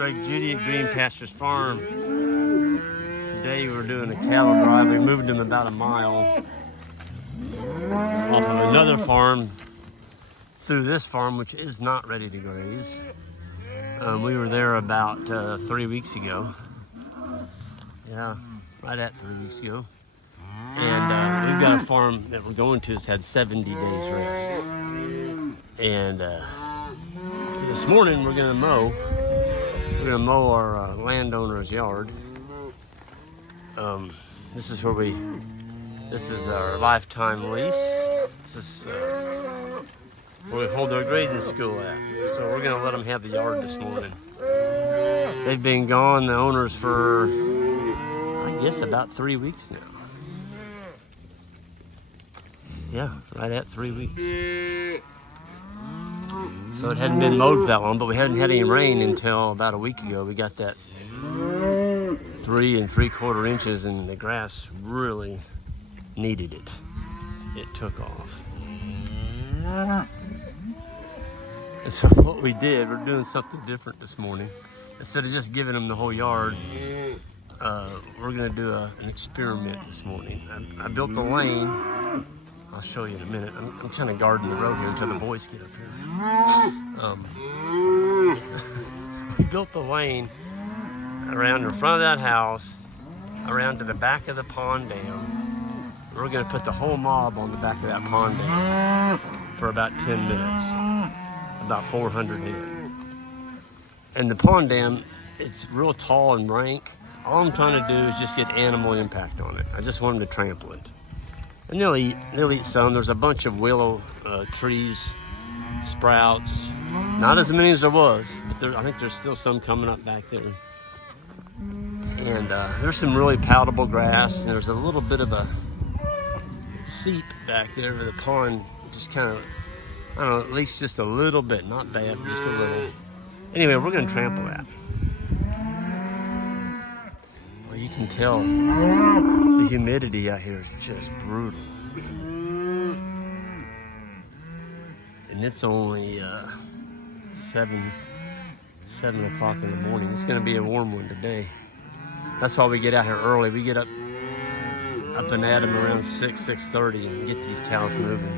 Greg Judy at Green Pastures Farm. Today we're doing a cattle drive. We moved them about a mile off of another farm through this farm, which is not ready to graze. We were there about 3 weeks ago. Yeah, right at 3 weeks ago. And we've got a farm that we're going to that's had 70 days rest. And this morning we're gonna mow. We're gonna mow our landowner's yard. This is our lifetime lease. This is where we hold our grazing school at. So we're gonna let them have the yard this morning. They've been gone, the owners, for I guess about 3 weeks now. Yeah, right at 3 weeks. So it hadn't been mowed that long, but we hadn't had any rain until about a week ago. We got that 3 3/4 inches, and the grass really needed it. It took off. And so what we did, we're doing something different this morning. Instead of just giving them the whole yard, we're gonna do an experiment this morning. I built the lane. I'll show you in a minute. I'm kind of guarding the road here until the boys get up here. We built the lane around in front of that house, around to the back of the pond dam. We're going to put the whole mob on the back of that pond dam for about 10 minutes, about 400 head. And the pond dam, it's real tall and rank. All I'm trying to do is just get animal impact on it. I just want them to trample it. And they'll eat some. There's a bunch of willow trees, sprouts. Not as many as there was, but I think there's still some coming up back there. And there's some really palatable grass, and there's a little bit of a seep back there where the pond just kind of, I don't know, at least just a little bit, not bad, just a little. Anyway, we're gonna trample that. Well, you can tell the humidity out here is just brutal. And it's only 7 o'clock in the morning. It's gonna be a warm one today. That's why we get out here early. We get up and at them around 6:30 and get these cows moving.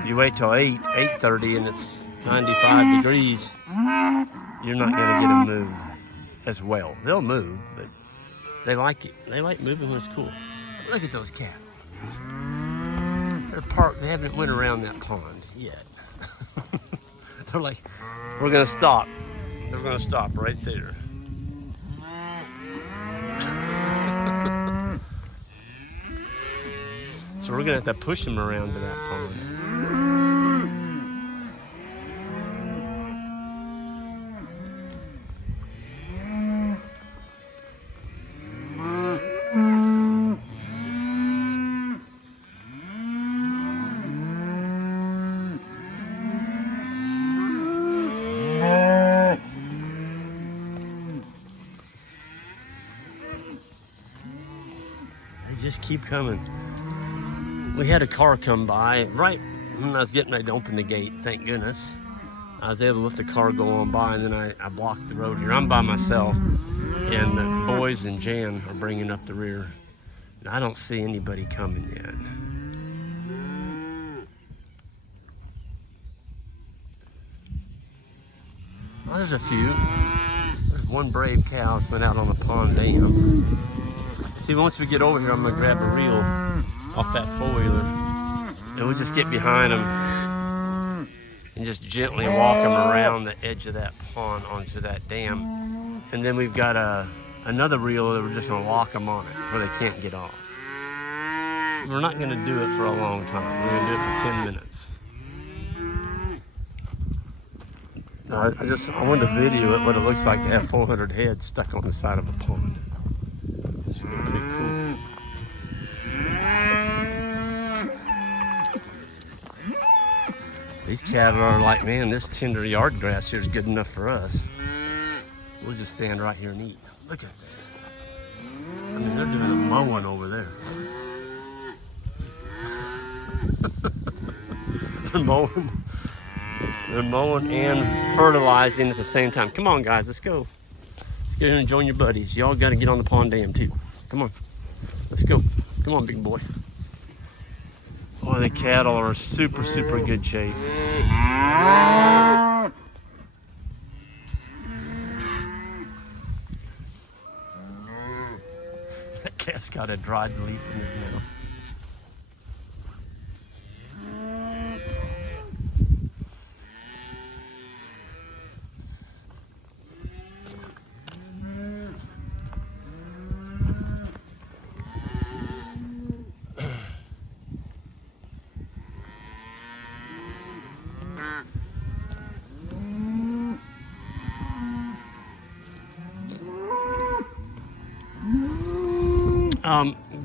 If you wait till 8:30 and it's 95 degrees, you're not gonna get them moved as well. They'll move, but they like it. They like moving when it's cool. Look at those cattle. They're parked. They haven't went around that pond yet. They're like, we're gonna stop. They're gonna stop right there. So we're gonna have to push them around to that pond. Just keep coming. We had a car come by right when I was getting ready to open the gate. Thank goodness I was able to let the car go on by, and then I blocked the road here. I'm by myself, and the boys and Jan are bringing up the rear, and I don't see anybody coming yet. Well, there's a few. There's one brave cow that's been out on the pond dam. See, once we get over here, I'm gonna grab a reel off that four-wheeler, and we'll just get behind them and just gently walk them around the edge of that pond onto that dam. And then we've got another reel that we're just gonna lock them on it where they can't get off. We're not gonna do it for a long time. We're gonna do it for 10 minutes. I wanted to video it, what it looks like to have 400 heads stuck on the side of a pond. It's pretty cool. These cattle are like, man, this tender yard grass here is good enough for us. We'll just stand right here and eat. Look at that. I mean, they're doing a mowing over there. They're mowing. They're mowing and fertilizing at the same time. Come on, guys, let's go. Let's get in and join your buddies. Y'all got to get on the pond dam too. Come on, let's go. Come on, big boy. Boy, the cattle are super, super good shape. That cat's got a dried leaf in his mouth.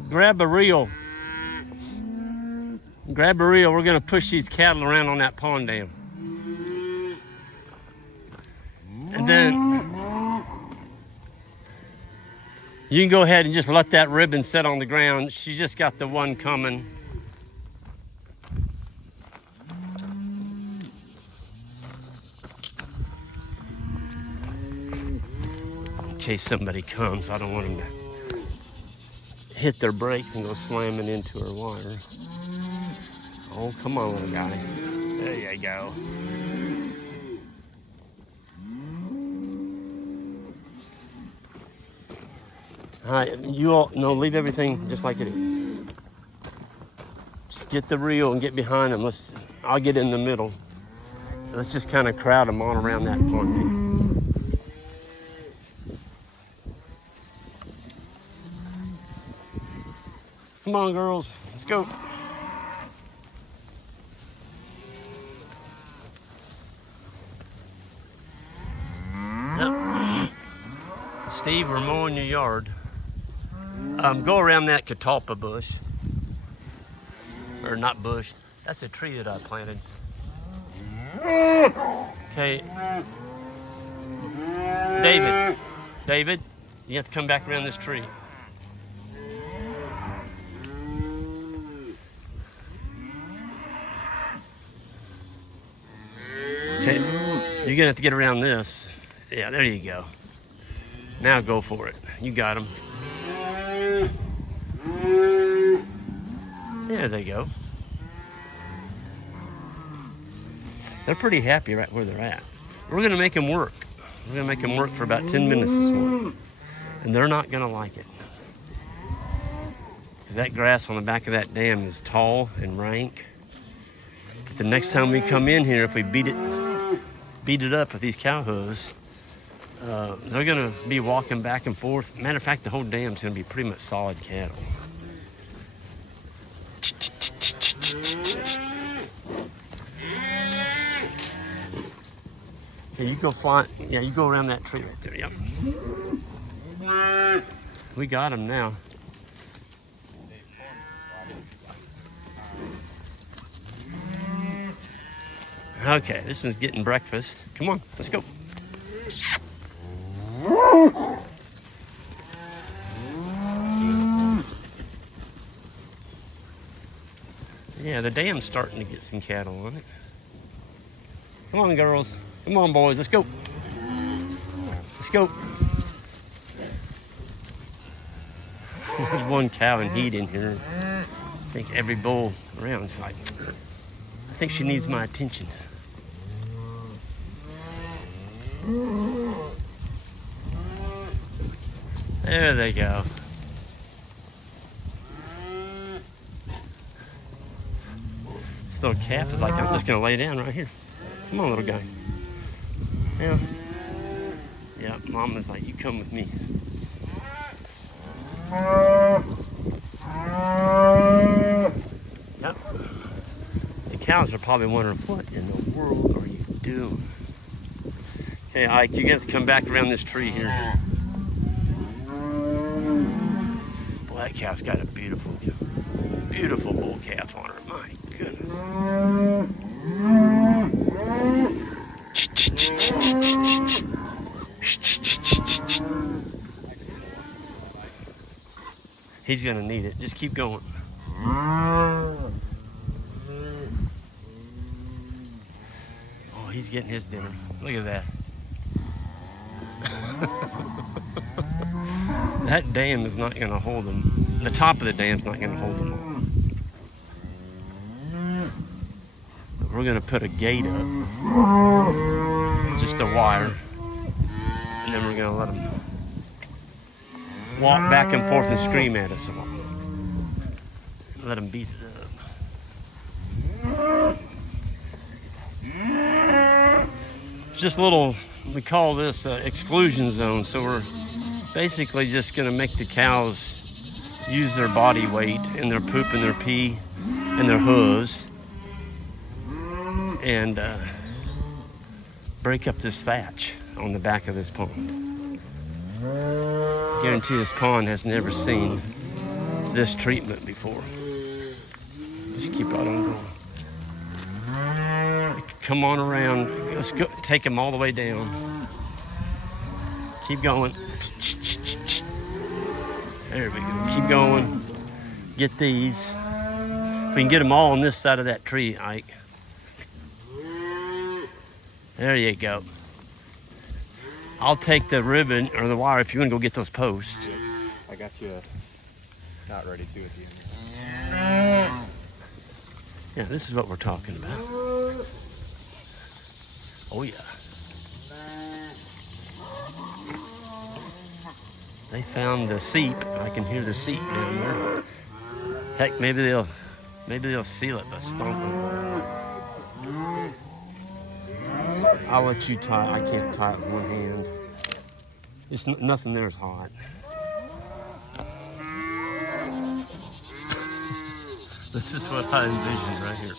Grab a reel. Grab a reel. We're going to push these cattle around on that pond dam. And then you can go ahead and just let that ribbon sit on the ground. She just got the one coming. In case somebody comes, I don't want them to hit their brakes and go slamming into her wire. Oh, come on, little guy. There you go. All right, you all, no, leave everything just like it is. Just get the reel and get behind them. I'll get in the middle. Let's just kind of crowd them all around that pond. Come on, girls, let's go. Yep. Steve, we're mowing your yard. Go around that catalpa bush. Or not bush, that's a tree that I planted. Okay. David, you have to come back around this tree. Okay, you're gonna have to get around this. Yeah, there you go. Now go for it. You got them. There they go. They're pretty happy right where they're at. We're gonna make them work. We're gonna make them work for about 10 minutes this morning. And they're not gonna like it. That grass on the back of that dam is tall and rank. But the next time we come in here, if we beat it up with these cow hooves, they're gonna be walking back and forth. Matter of fact, the whole dam's gonna be pretty much solid cattle. Yeah, you go fly. Yeah, you go around that tree right there. Yep. We got them now. Okay, this one's getting breakfast. Come on, let's go. Yeah, the dam's starting to get some cattle on it. Come on, girls. Come on, boys. Let's go. Let's go. There's one cow in heat in here. I think every bull around is like, I think she needs my attention. There they go. This little calf is like, I'm just gonna lay down right here. Come on, little guy. Yeah. Yeah, Mama's like, you come with me. Yep. The cows are probably wondering, what in the world are you doing? Okay, Ike, you're gonna have to come back around this tree here. Boy, that cow's got a beautiful bull calf on her. My goodness. He's gonna need it. Just keep going. Oh, he's getting his dinner. Look at that. That dam is not gonna hold him. The top of the dam's not gonna hold him all. But we're gonna put a gate up, just a wire, and then we're gonna let him walk back and forth and scream at us a lot. Let him beat it up. Just a little, we call this exclusion zone. So we're basically just gonna make the cows use their body weight and their poop and their pee and their hooves and break up this thatch on the back of this pond. Guarantee this pond has never seen this treatment before. Just keep right on going. Come on around. Let's go. Take them all the way down. Keep going. There we go. Keep going. Get these. We can get them all on this side of that tree, Ike. There you go. I'll take the ribbon or the wire if you want to go get those posts. Yep. I got you not ready to do it yet. Yeah, this is what we're talking about. Oh yeah. They found the seep. I can hear the seep down there. Heck, maybe they'll seal it by stomping. I'll let you tie. I can't tie it with one hand. It's nothing there is hot. This is what I envisioned right here.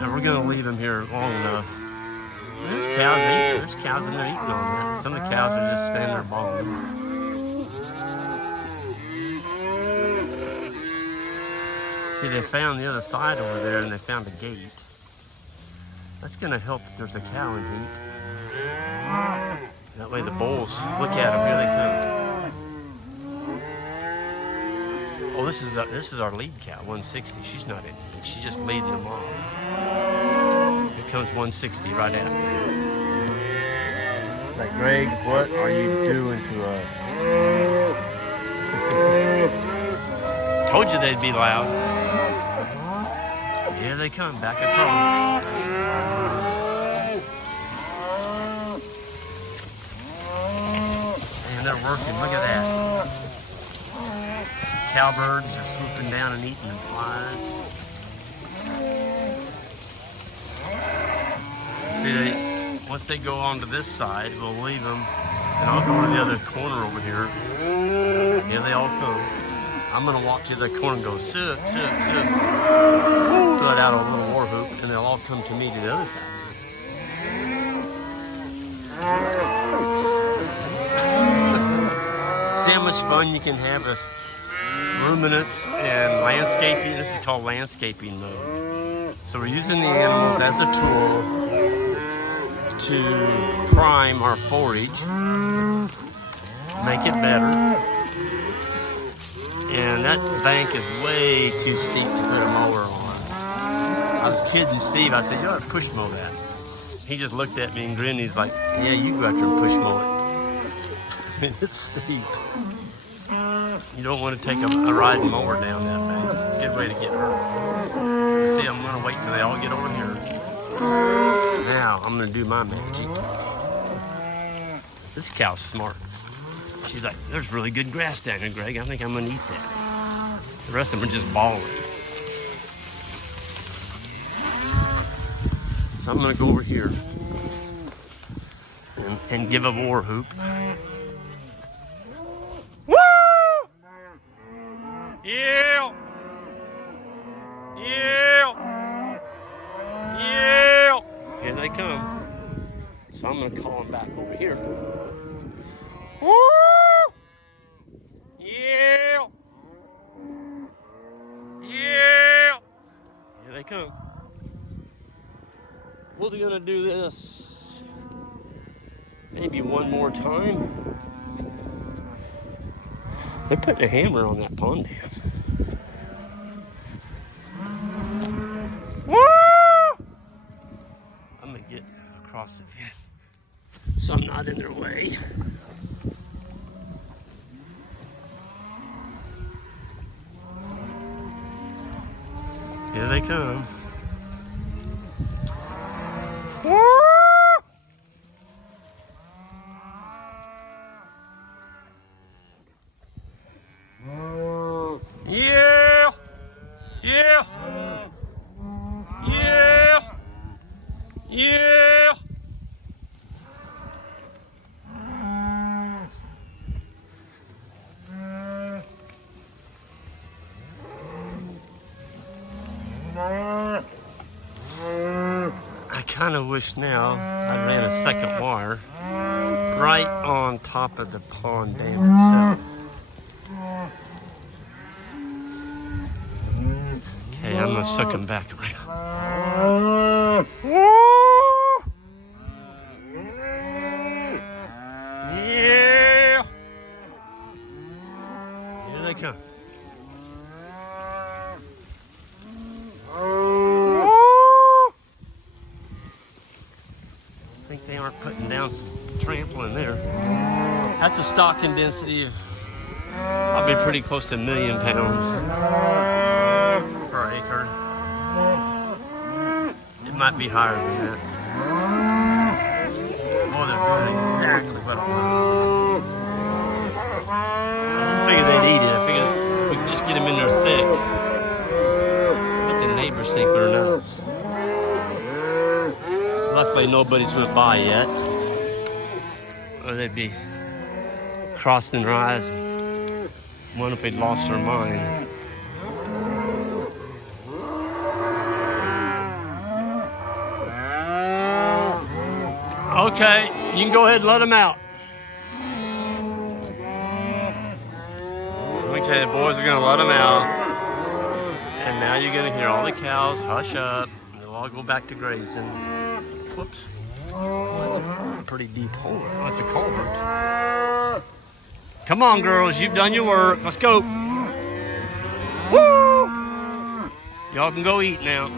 Now we're gonna leave them here long enough. There's cows eating. There's cows in there eating on that. Some of the cows are just standing there balling. See, they found the other side over there and they found a gate. That's gonna help if there's a cow in heat. That way the bulls, look at them, here they come. Oh, this is our lead cow, 160. She's not in, she's just leading them on. Here comes 160 right at me. It's like, Greg, what are you doing to us? Told you they'd be loud. Here they come, back at home. And they're working, look at that. Cowbirds are swooping down and eating the flies. See, once they go onto this side, we'll leave them, and I'll go to the other corner over here. Here they all come. I'm gonna walk to the corner and go, sook, sook, sook. Let out a little war hoop, and they'll all come to me to the other side. See how much fun you can have with ruminants and landscaping. This is called landscaping mode. So we're using the animals as a tool to prime our forage, make it better. And that bank is way too steep to put a mower on. I was kidding Steve, I said, you ought to push mow that. He just looked at me and grinned, he's like, yeah, you go out there and push mow it. It's steep. You don't want to take a riding mower down that bank. Good way to get hurt. See, I'm gonna wait till they all get over here. Now, I'm gonna do my magic. This cow's smart. She's like, there's really good grass down here, Greg. I think I'm gonna eat that. The rest of them are just balling. So I'm gonna go over here and give a war hoop. Woo! Yeah! Yeah! Yeah! Here they come. So I'm gonna call them back over here. Woo! Yeah! Yeah! Here they come. We're gonna do this maybe one more time. They put a hammer on that pond dam. Woo! across the fence so I'm not in their way. Here they come. Woo! Yeah! Yeah! Yeah! Yeah! I kind of wish now I ran a second wire right on top of the pond dam itself. Okay, I'm gonna suck him back around. Yeah! Here they come. I think they aren't putting down some trampling there. That's a stocking density of probably pretty close to 1 million pounds per acre. It might be higher than that. Oh, they're doing exactly what I wanted. I didn't figure they'd eat it. I figured if we could just get them in there thick. But the neighbors think we're nuts. Luckily, nobody's went by yet. Or they'd be crossing their eyes and wondering if they'd lost their mind. Okay, you can go ahead and let them out. Okay, the boys are gonna let them out. And now you're gonna hear all the cows hush up. And they'll all go back to grazing. Whoops. That's a pretty deep hole. Oh, it's a culvert. Come on, girls, you've done your work. Let's go. Woo! Y'all can go eat now.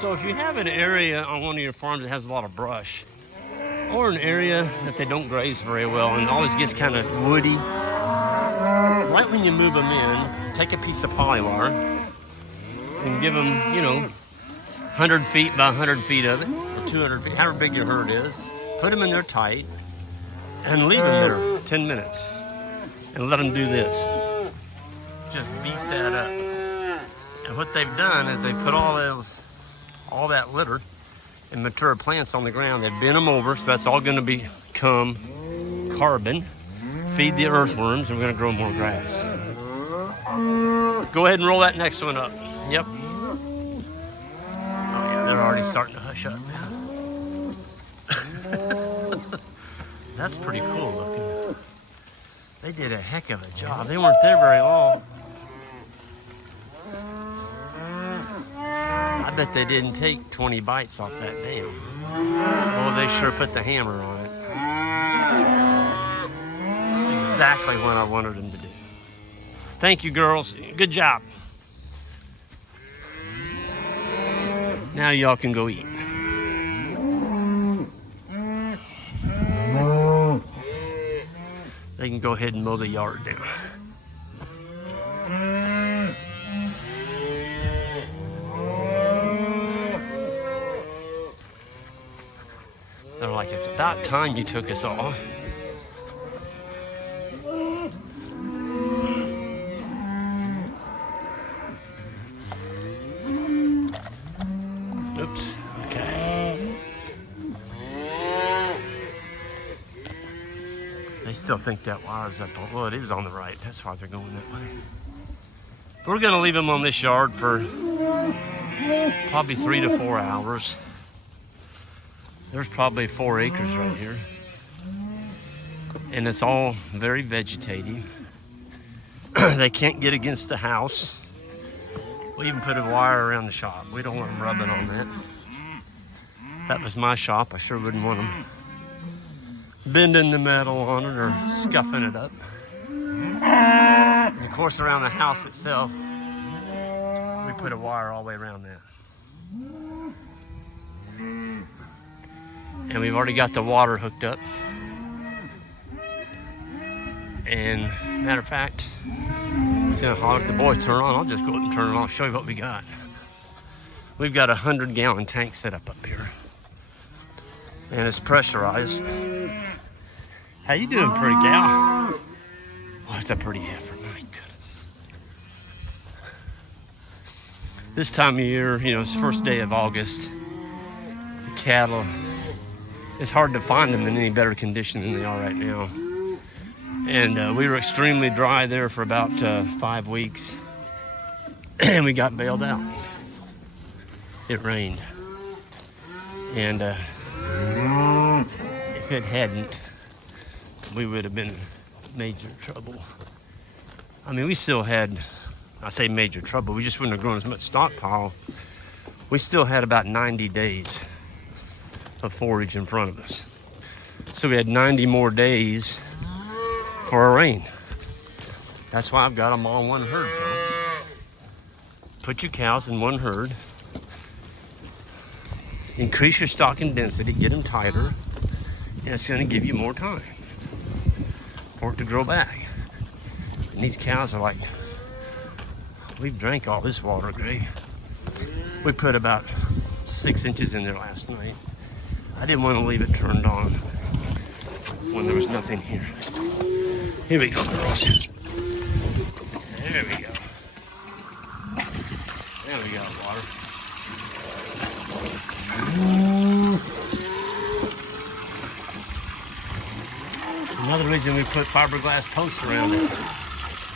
So if you have an area on one of your farms that has a lot of brush, or an area that they don't graze very well and always gets kind of woody, right when you move them in, take a piece of polywire and give them, 100 feet by 100 feet of it, or 200 feet, however big your herd is. Put them in there tight and leave them there 10 minutes and let them do this. Just beat that up. And what they've done is they put all that litter and mature plants on the ground. They've bent them over, so that's all going to become carbon, feed the earthworms, and we're going to grow more grass. Go ahead and roll that next one up. Yep. Oh yeah, they're already starting to hush up now. That's pretty cool looking. They did a heck of a job. They weren't there very long. I bet they didn't take 20 bites off that dam. Oh, they sure put the hammer on it. That's exactly what I wanted them to do. Thank you, girls. Good job. Now y'all can go eat. They can go ahead and mow the yard down. They're like, it's about time you took us off. Oops, okay. They still think that wire's up on, well, it is on the right. That's why they're going that way. We're gonna leave them on this yard for probably 3 to 4 hours. There's probably 4 acres right here. And it's all very vegetative. They can't get against the house. We even put a wire around the shop. We don't want them rubbing on that. If that was my shop, I sure wouldn't want them bending the metal on it or scuffing it up. And of course, around the house itself, we put a wire all the way around that. And we've already got the water hooked up. And matter of fact, it's gonna holler if the boys turn on. I'll just go up and turn it on. I'll show you what we got. We've got a 100-gallon tank set up here. And it's pressurized. How you doing, pretty gal? Oh, it's a pretty heifer, my goodness. This time of year, you know, it's the first day of August. The cattle, it's hard to find them in any better condition than they are right now. And we were extremely dry there for about 5 weeks. And we got bailed out. It rained. And if it hadn't, we would have been in major trouble. I mean, we still had, I say major trouble, we just wouldn't have grown as much stockpile. We still had about 90 days of forage in front of us. So we had 90 more days for a rain. That's why I've got them all in one herd, folks. Put your cows in one herd. Increase your stocking density, get them tighter, and it's gonna give you more time for it to grow back. And these cows are like, we've drank all this water, Gray. We put about 6 inches in there last night. I didn't want to leave it turned on when there was nothing here. Here we go, girls. There we go. There we go, water. It's another reason we put fiberglass posts around it.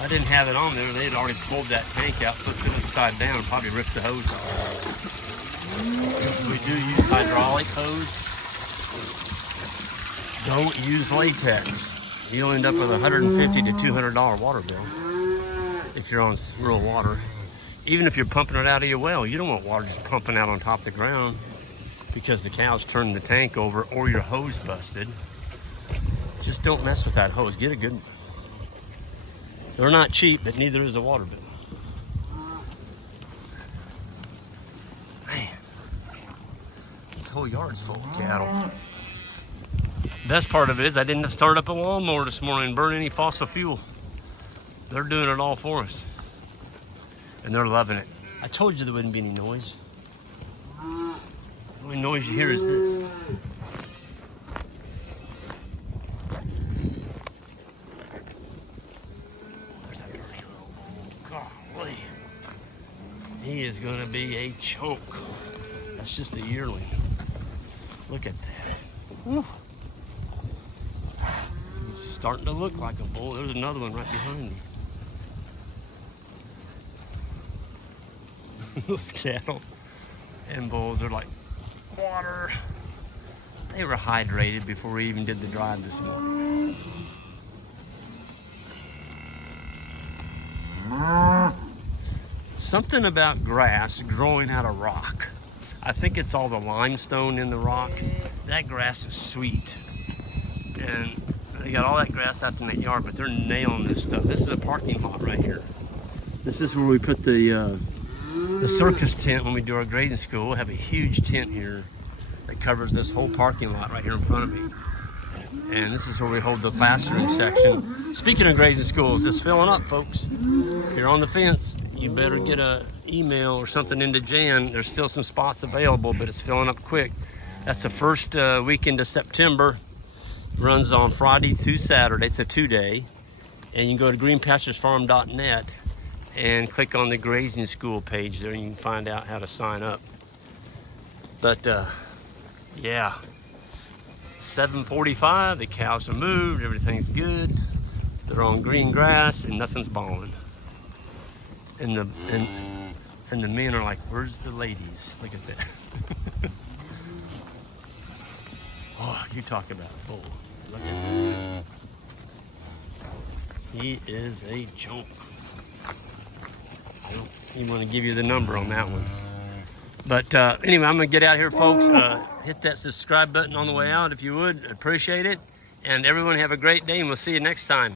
I didn't have it on there. They had already pulled that tank out, flipped it upside down, probably ripped the hose off. We do use hydraulic hose. Don't use latex. You'll end up with a $150 to $200 water bill if you're on real water. Even if you're pumping it out of your well, you don't want water just pumping out on top of the ground because the cows turn the tank over or your hose busted. Just don't mess with that hose. Get a good one. They're not cheap, but neither is a water bill. Man, this whole yard's full of cattle. Best part of it is I didn't start up a lawnmower this morning and burn any fossil fuel. They're doing it all for us. And they're loving it. I told you there wouldn't be any noise. The only noise you hear is this. There's that dirty little, golly. He is gonna be a chunk. That's just a yearling. Look at that. Woo. He's starting to look like a bull. There's another one right behind him. Those cattle and bulls are like water. They were hydrated before we even did the drive this morning. Something about grass growing out of rock. I think it's all the limestone in the rock. That grass is sweet. And they got all that grass out in that yard, but they're nailing this stuff. This is a parking lot right here. This is where we put the circus tent when we do our grazing school. We'll have a huge tent here that covers this whole parking lot right here in front of me. And this is where we hold the classroom section. Speaking of grazing schools, it's filling up, folks. If you're on the fence, you better get an email or something into Jan. There's still some spots available, but it's filling up quick. That's the first weekend of September. Runs on Friday through Saturday. It's a 2-day. And you can go to greenpasturesfarm.net and click on the grazing school page there, and you can find out how to sign up. But yeah, 7:45, the cows are moved, everything's good. They're on green grass and nothing's bawling. And the men are like, where's the ladies? Look at that. Oh, you talk about a bull. Look at that. He is a chunk. I don't even want to give you the number on that one. But anyway, I'm going to get out here, folks. Hit that subscribe button on the way out if you would. Appreciate it. And everyone have a great day, and we'll see you next time.